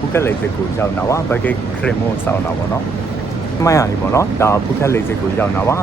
ဖူးခက်လေစစ်ကိုရောက်တာပါဘက်ကခရမို့စောင်းတာပေါ့နော်မှန်ရတယ်ပေါ့နော်ဒါဖူးခက်လေစစ်ကိုရောက်တာပါ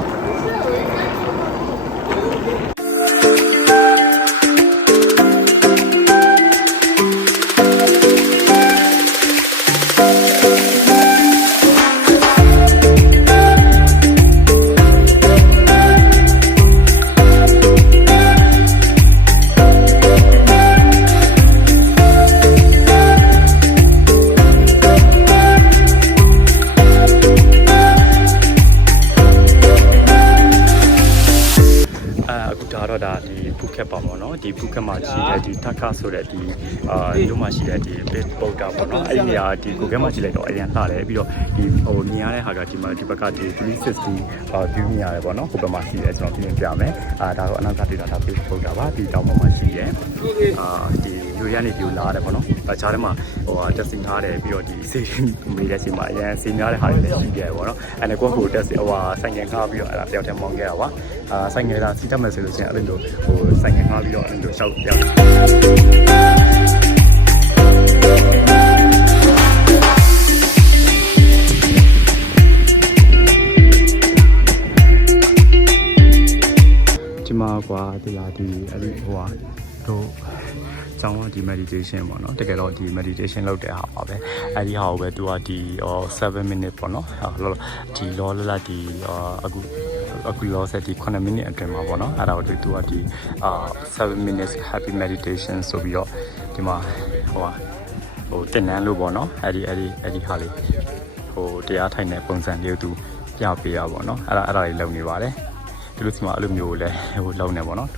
တော့ဒါဒီဖူးခက်ပါပေါ့နော်ဒီဖူးခက်မှာရှိတဲ့ဒီထက်ခဆိုတဲ့ဒီအာမြို့မှာရှိတဲ့ဒီ bit ပုတ်တာပေါ့နော်အဲ့ဒီနေရာဒီကိုကဲမှာရှိလိုက်တော့အရင်လှတယ်ပြီးတော့ဒီဟိုမြင်ရတဲ့ဟာကဒီမှာဒီဘက်ကဒီ360အာ view မြင်ရတယ်ပေါ့နော်ဟိုဘက်မှာရှိတယ်ကျွန်တော်ပြင်ပြမယ်အာဒါတော့အနောက်ကနေဒါဒါ bit ပုတ်တာပါဒီတောင်ပေါ်မှာရှိတယ်အာဒီ လူရန်နေဒီလာတယ်ပေါ့နော်အချားထဲမှာဟိုတက်စင်ထားတယ်ပြီးတော့ဒီစေးမေးတဲ့အချိန်မှာအရင်စေးများတဲ့ဟာတွေလည်းရှိကြတယ်ပေါ့နော်အဲ့ဒါကိုဟိုတက်စင်ဟိုဟာဆိုင်ငယ်ခါပြီးတော့အဲ့ဒါတယောက်တည်းမောင်းခဲ့တာပါအာဆိုင်ငယ်ကစီးတတ်မယ်ဆိုလို့ရှိရင်အဲ့လိုဟိုဆိုင်ငယ်ခါပြီးတော့အဲ့လိုရှောက်ပြောက်ဒီမှာကွာဒီလာဒီအဲ့ဒီဟိုဟာတို့ ကျောင်းကဒီ meditation ပေါ့နော်တကယ်တော့ဒီ meditation လုပ်တဲ့ဟာပါပဲအဲ့ဒီဟာကိုပဲသူကဒီ7 minute ပေါ့နော်ဟာလောဒီလောလလဒီအခုအခုလောဆက်ဒီ9 minute အတွင်းမှာပေါ့နော်အဲ့ဒါကိုသူကဒီအာ7 minutes happy meditation ဆိုပြီးတော့ဒီမှာဟိုဟာဟိုတင်နန်းလို့ပေါ့နော်အဲ့ဒီအဲ့ဒီအဲ့ဒီဟာလေးဟိုတရားထိုင်တဲ့ပုံစံလေးကိုသူပြပေးရပါပေါ့နော်အဲ့ဒါအဲ့ဒါလေးလုပ်နေပါတယ်ဒီလိုစီမှာအဲ့လိုမျိုးကိုလည်းဟိုလုပ်နေပါတော့